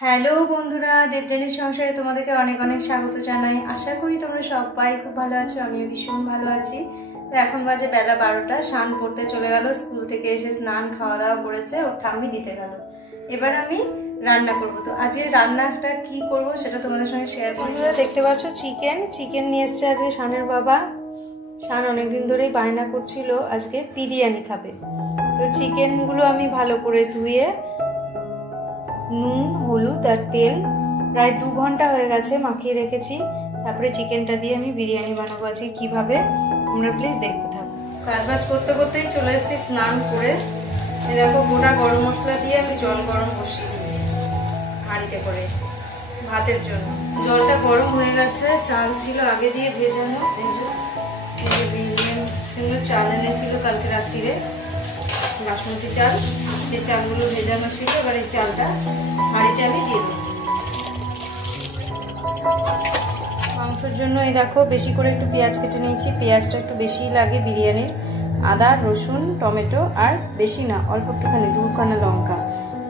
Hello বন্ধুরা, দেবযানীর সংসারে তোমাদেরকে অনেক অনেক স্বাগত জানাই। আশা করি তোমরা সবাই খুব ভালো আছো, আমিও ভীষণ ভালো আছি। তো এখন বাজে বেলা 12টা, শান পড়তে চলে গেল, স্কুল থেকে এসে স্নান খাওয়া দাওয়া করেছে, ওর ঠাম্মি দিতে গেল। এবার আমি রান্না করব। তো আজকে রান্নাটা কি করব সেটা তোমাদের সঙ্গে শেয়ার করব। দেখতে পাচ্ছ চিকেন নিয়ে এসছে আজকে শানের বাবা। শান অনেকদিন ধরেই বায়না করছিল আজকে বিরিয়ানি খাবে। তো চিকেনগুলো আমি ভালো করে ধুয়ে নুন, হলুদ আর তেল প্রায় 2 ঘন্টা হয়ে গেছে মাখিয়ে রেখেছি। তারপরে চিকেনটা দিয়ে আমি বিরিয়ানি বানাবো। আজকে কিভাবে তোমরা প্লিজ দেখতে থাকো। কাজ করতে করতেই চলে এসেছি স্নান করে। দেখো গোটা গরম মশলা দিয়ে আমি জল গরম বসিয়ে দিয়েছি হাঁড়িতে করে ভাতের জন্য। জলটা গরম হয়ে গেছে, চাল ছিল আগে দিয়ে ভেজানো। চাল এনেছিল কালকে রাত্রিরে, বাসমতি চাল। এই চালগুলো ভেজানো ছিল, এবার এই চালটা হাঁড়িতে আমি দিয়ে দেবো। মাংসের জন্য এই দেখো বেশি করে একটু পেঁয়াজ কেটে নিয়েছি। পেঁয়াজটা একটু বেশিই লাগে বিরিয়ানির। আদা, রসুন, টমেটো আর বেশি না, অল্প একটুখানি 2 খানা লঙ্কা।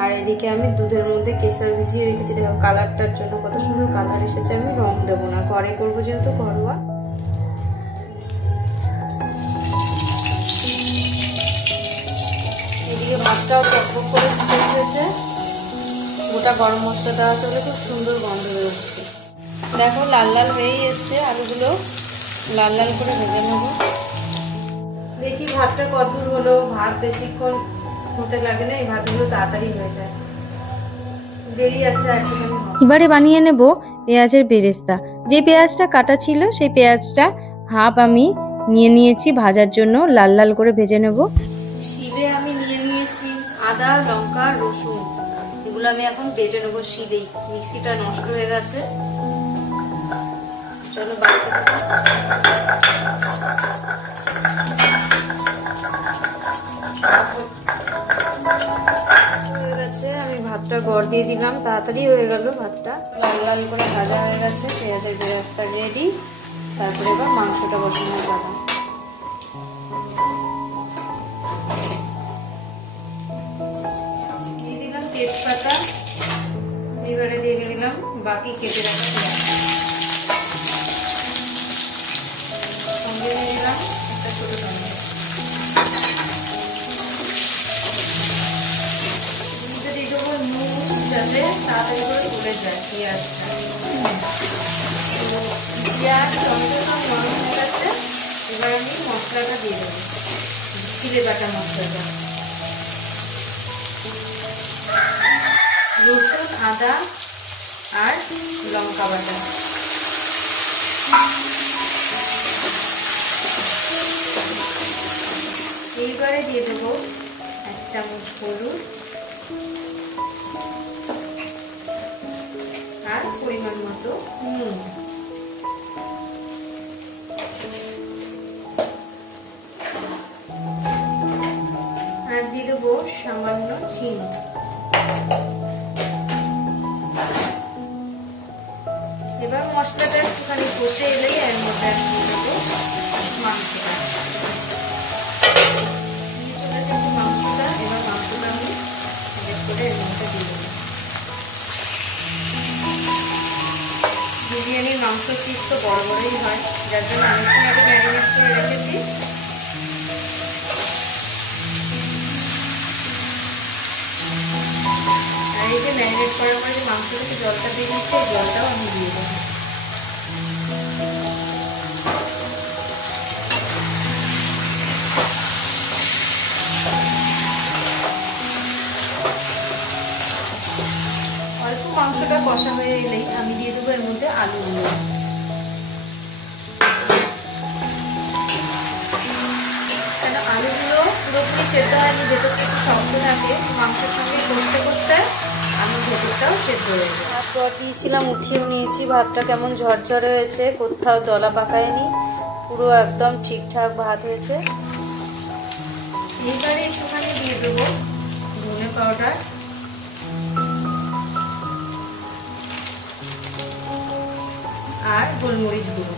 আর এদিকে আমি দুধের মধ্যে কেশর ভিজিয়ে রেখেছি। দেখো কালারটার জন্য কত সুন্দর কালার এসেছে। আমি রং দেবো না, ঘরে করবো যেহেতু ঘরোয়া। এদিকে ভাতটাও টকবক করে ফুটে উঠেছে। গোটা গরম মশলা দেওয়া চলে, খুব সুন্দর গন্ধ বেরোচ্ছে। দেখো লাল লাল হয়েই এসছে, আলুগুলো লাল লাল করে ভেজে নেব। দেখি ভাতটা কতদূর হলো। ভাত বেশিক্ষণ হতে লাগে না, এই ভাতগুলো তাড়াতাড়ি হয়ে যায়, দেরি আছে একটুখানি। এবারে বানিয়ে নেব পেঁয়াজের বেরেস্তা। যে পেঁয়াজটা কাটা ছিল সেই পেঁয়াজটা হাফ আমি নিয়ে নিয়েছি ভাজার জন্য, লাল লাল করে ভেজে নেব। শিলে আমি নিয়ে নিয়েছি আদা, লঙ্কা, রসুন, এগুলো আমি এখন বেটে নেবো শিলেই। মিক্সিটা নষ্ট হয়ে গেছে, চলো বাড়িতে হয়ে গেছে। আমি ভাতটা গড় দিয়ে দিলাম, তাড়াতাড়ি হয়ে গেল ভাতটা। লাল লাল করে ভাজা হয়ে গেছে, পেঁয়াজের বেরেস্তা রেডি। তারপরে এবার মাংসটা বসানো যাবে। দিয়ে দিলাম তেজপাতা, এবারে দিয়ে দিলাম বাকি কেটে রাখা পেঁয়াজ। সঙ্গে দিয়ে দিলাম একটা ছোট টমেটো। দিয়ে দেবো নুন, যাতে তাড়াতাড়ি করে গলে যায় পেঁয়াজটা। পেঁয়াজ টমেটো সব নরম হয়ে গেছে। এবার আমি মশলাটা দিয়ে দেবো, শিলে বাটা মশলাটা। রসুন, আদা আর লঙ্কা বাটা। এইবারে দিয়ে দেবো 1 চামচ হলুদ আর পরিমাণ মতো নুন। আর দিয়ে দেবো সামান্য চিনি। এবার মশলাটা একটুখানি কষে এলেই এর মধ্যে দিয়ে দেবো মাংসটা। মাংসটা এবার মাংসটা আমি করে এর মধ্যে দিয়ে দেবো। বিরিয়ানির মাংস পিস তো বড় বড়ই হয়, যার জন্য অনেকক্ষণ আগে ম্যারিনেট করে রেখেছি। আর এই যে ম্যারিনেট করার পরে যে মাংস থেকে জলটা বেরিয়েছে, এই জলটাও আমি দিয়ে দেবো। অল্প মাংসটা কষা হয়ে এলেই আমি দিয়ে দেবো এর মধ্যে আলুগুলো। কেন আলুগুলো পুরোপুরি সেদ্ধ হয়নি, ভেতরটা একটু শক্ত থাকে। মাংসের সঙ্গে কষতে কষতে আলুর ভেতরটাও সেদ্ধ হয়ে যায়। তারপর দিয়েছিলাম, উঠিয়েও নিয়েছি। ভাতটা কেমন ঝরঝরে হয়েছে, কোথাও দলা পাকায়নি, পুরো একদম ঠিকঠাক ভাত হয়েছে। এইবারে একটুখানি দিয়ে দেবো ধনে পাউডার আর গোলমরিচ গুঁড়ো।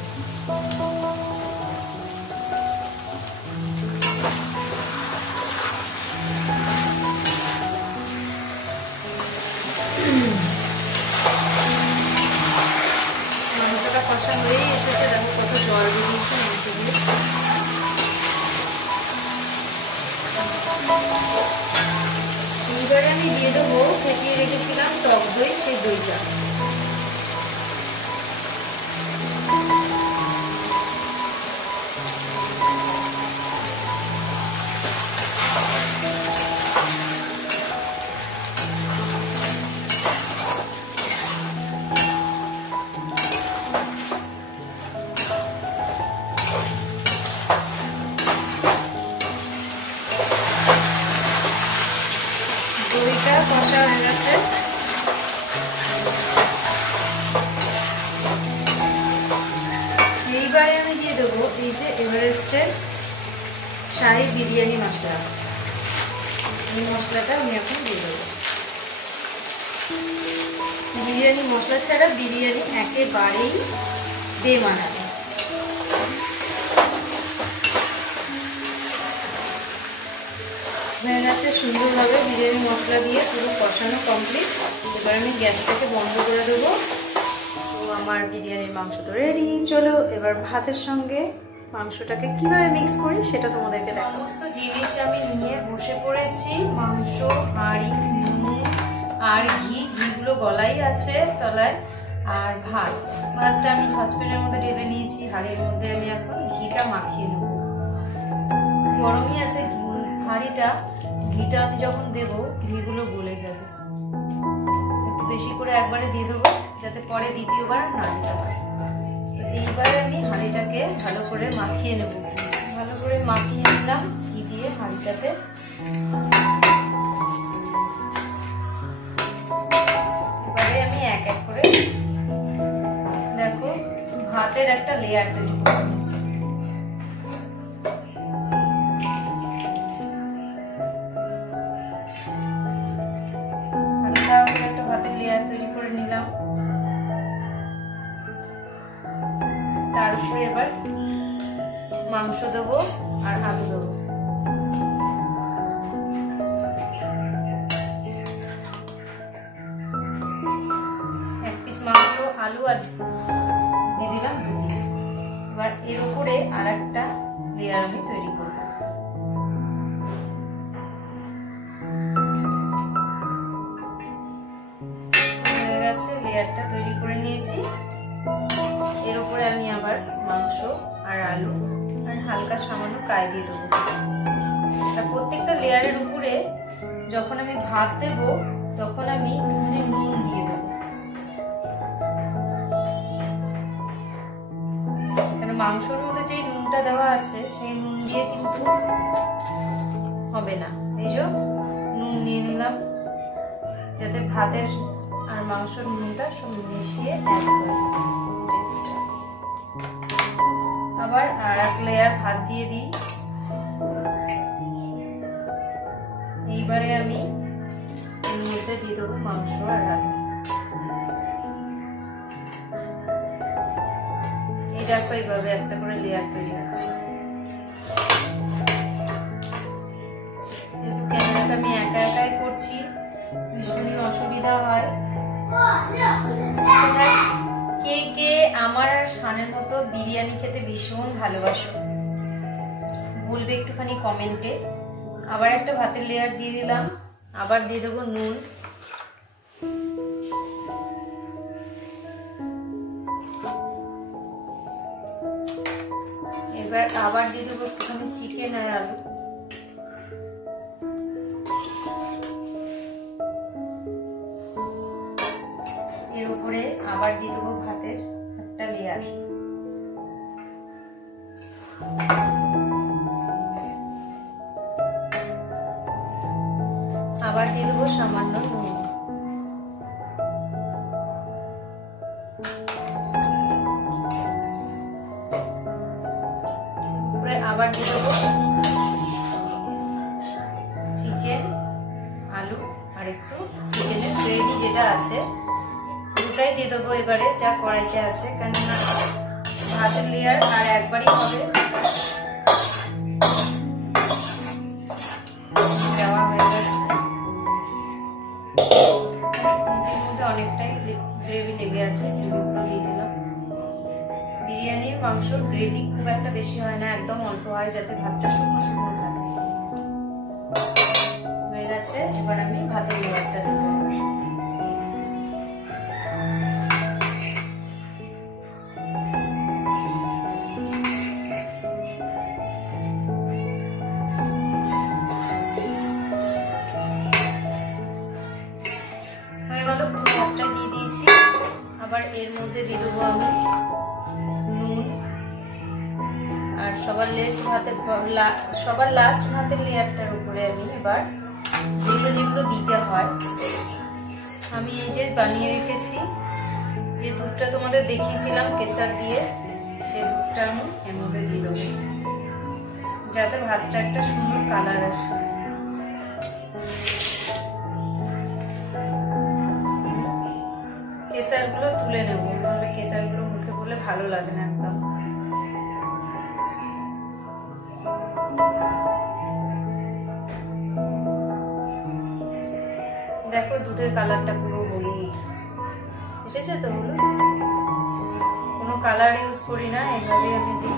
এইবারে আমি দিয়ে দেবো ফেটিয়ে রেখেছিলাম টক দই, সেই দইটা। দইটা কষা হয়ে গেছে। এইবারে আমি দিয়ে দেবো এই যে এভারেস্টের শাহী বিরিয়ানি মশলা। এই মশলাটা আমি এখন দিয়ে দেবো। বিরিয়ানি মশলা ছাড়া বিরিয়ানি একেবারেই বেমানান। হয়ে গেছে সুন্দরভাবে বিরিয়ানি মশলা দিয়ে পুরো কষানো কমপ্লিট। এবার আমি গ্যাসটাকে বন্ধ করে দেবো। তো আমার বিরিয়ানির মাংস তো রেডি। চলো এবার ভাতের সঙ্গে মাংসটাকে কিভাবে মিক্স করি সেটা তোমাদেরকে দেখাবো। সমস্ত জিনিস আমি নিয়ে বসে পড়েছি। মাংস, হাঁড়ি, নুন আর ঘিগুলো গলাই আছে তলায়। আর ভাতটা আমি সসপ্যানের মধ্যে ঢেলে নিয়েছি। হাঁড়ির মধ্যে আমি এখন ঘিটা মাখিয়ে নেব। গরমই আছে হাঁড়িটা, ঘিটা আমি যখন দেবো ঘিগুলো গলে যাবে। একটু বেশি করে একবারে দিয়ে দেবো যাতে পরে দ্বিতীয়বার না দিতে হয়। তো এইবারে আমি হাঁড়িটাকে ভালো করে মাখিয়ে নেব। ভালো করে মাখিয়ে নিলাম ঘি দিয়ে হাঁড়িটাতে। এবারে আমি এক এক করে দেখো ভাতের একটা লেয়ার তৈরি করে নিচ্ছি। একটা ভাতের লেয়ার তৈরি করে নিলাম। তার উপরে এবার মাংস দেবো আর আলু দেবো। এক পিস মাংস, আলু আর দিয়ে দিলাম 2 পিস। এবার এর উপরে আর একটা লেয়ার আমি তৈরি করব। হয়ে গেছে, লেয়ারটা তৈরি করে নিয়েছি। এর উপরে আমি আবার মাংস আর আলু আর হালকা সামান্য কাই দিয়ে দেবো। আর প্রত্যেকটা লেয়ারের উপরে যখন আমি ভাত দেব তখন আমি এখানে নুন দিয়ে দেবো। এখানে মাংসর মধ্যে যে নুনটা দেওয়া আছে সেই নুন দিয়ে কিন্তু হবে না। এই যে নুন নিয়ে নিলাম যাতে ভাতের আর মাংসের নুনটা সব মিশিয়ে এক হয় টেস্টটা। আবার আর এক লেয়ার ভাত দিয়ে দিই। এইবারে আমি এর মধ্যে দিয়ে দেবো মাংস আর আলু। এই দেখো এইভাবে একটা করে লেয়ার তৈরি হচ্ছে। যেহেতু ক্যামেরাটা আমি একা একাই করছি ভীষণই অসুবিধা হয়। কে কে আমার শানের মতো বিরিয়ানি খেতে ভীষণ ভালোবাসো বলবে একটুখানি কমেন্টে। আবার একটা ভাতের লেয়ার দিয়ে দিলাম। আবার দিয়ে দেবো নুন। এবার আবার দিয়ে দেবো একটুখানি চিকেন আর আলু। এর উপরে আবার দিয়ে দেবো ভাতের একটা লেয়ার। আবার দিয়ে দেবো সামান্য নুন। আবার দিয়ে দেবো চিকেন, আলু আর একটু চিকেনের গ্রেভি যেটা আছে দুটাই দিয়ে দেবো এবারে যা কড়াইতে আছে, কেননা ভাতের লেয়ার আর একবারই হবে। দেওয়া হয়ে গেছে। এর মধ্যে অনেকটাই গ্রেভি লেগে আছে, গ্রেভিগুলো দিয়ে দিলাম। বিরিয়ানির মাংসর গ্রেভি খুব একটা বেশি হয় না, একদম অল্প হয় যাতে ভাতটা শুকনো শুকনো থাকে। হয়ে গেছে। গেছে, এবার আমি ভাতের লেয়ারটা দেবো। হয়ে গেল, ভাতটা দিয়ে দিয়েছি। আবার এর মধ্যে দিয়ে দেবো আমি নুন। আর সবার লাস্ট ভাতের লেয়ারটার উপরে আমি এবার যেগুলো দিতে হয় আমি এই যে বানিয়ে রেখেছি, যে দুধটা তোমাদের দেখিয়েছিলাম কেসার দিয়ে, সেই দুধটা আমি এর মধ্যে দিয়ে দেবো, যাতে ভাতটা একটা সুন্দর কালার আসে। কেসারগুলো তুলে নেবো, নাহলে কেসারগুলো মুখে পড়লে ভালো লাগে না একদম। দেখো দুধের কালারটা পুরো হলুদ এসেছে তো, হলুদ, কোনো কালার ইউজ করি না, এইভাবে আমি দিই।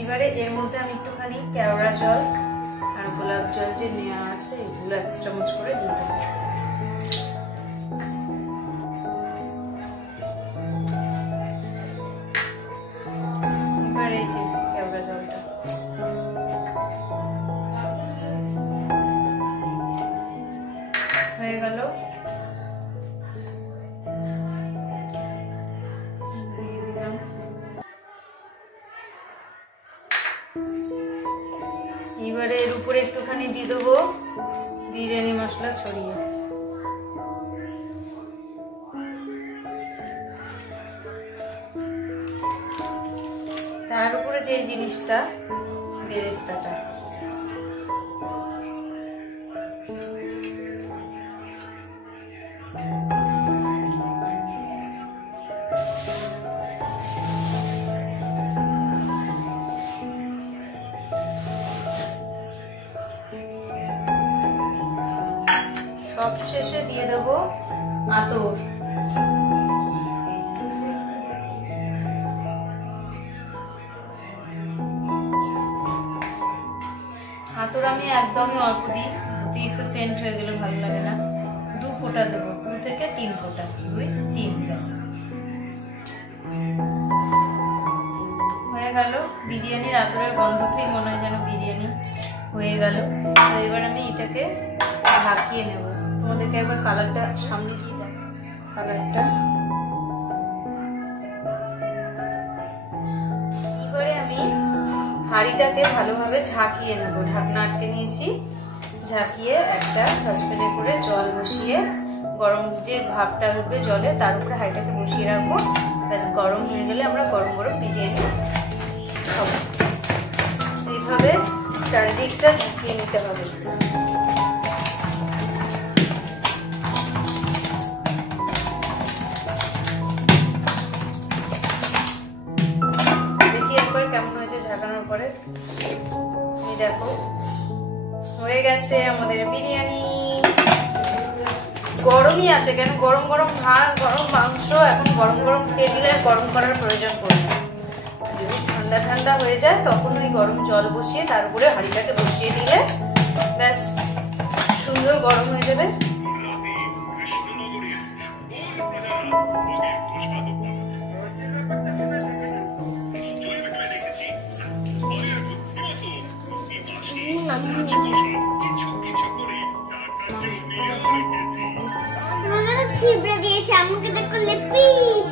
এবারে এর মধ্যে আমি একটুখানি কেওড়া জল আর গোলাপ জল যে নেওয়া আছে এগুলো 1 চামচ করে দিয়ে দেবো। এবার এই যে কেওড়া জলটা হয়ে গেল, দিয়ে দিলাম। এবারে এর উপরে একটুখানি দিয়ে দেবো বিরিয়ানি মশলা ছড়িয়ে। তার উপরে যে জিনিসটা, বেরেস্তাটা, সব শেষে দিয়ে দেবো আতর। আতর আমি একদমই অল্প দিই, অতিরিক্ত সেন্ট হয়ে গেলে ভালো লাগে না। 2 ফোঁটা দেবো, 2 থেকে 3 ফোঁটা, 2, 3 ব্যাস। হয়ে গেল, বিরিয়ানির আতরের গন্ধতেই মনে হয় যেন বিরিয়ানি হয়ে গেল। তো এবার আমি এটাকে ঢাকিয়ে নেব। তোমাদেরকে একবার কালারটা সামনে দিয়ে দেখ, কালারটা। এবারে আমি হাঁড়িটাকে ভালোভাবে ঝাঁকিয়ে নেব। ঢাকনা আটকে নিয়েছি, ঝাঁকিয়ে একটা সসপ্যানে করে জল বসিয়ে, গরম যে ভাপটা উঠবে জলে তার উপরে হাঁড়িটাকে বসিয়ে রাখবো। ব্যাস গরম হয়ে গেলে আমরা গরম গরম বিরিয়ানি খাবো। এইভাবে চারিদিকটা ঝাঁকিয়ে নিতে হবে। দেখি একবার কেমন হয়েছে ঝাঁকানোর পরে। এই দেখো হয়ে গেছে আমাদের বিরিয়ানি। গরমই আছে কেন, গরম গরম ভাত, গরম মাংস, এখন গরম গরম খেয়ে নিলে গরম করার প্রয়োজন পড়বে না। যদি ঠান্ডা ঠান্ডা হয়ে যায় তখন ওই গরম জল বসিয়ে তার উপরে হাঁড়িটাকে বসিয়ে দিলে ব্যাস সুন্দর গরম হয়ে যাবে। ছিবড়ে দিয়েছে আমাকে, দেখো লেপিস।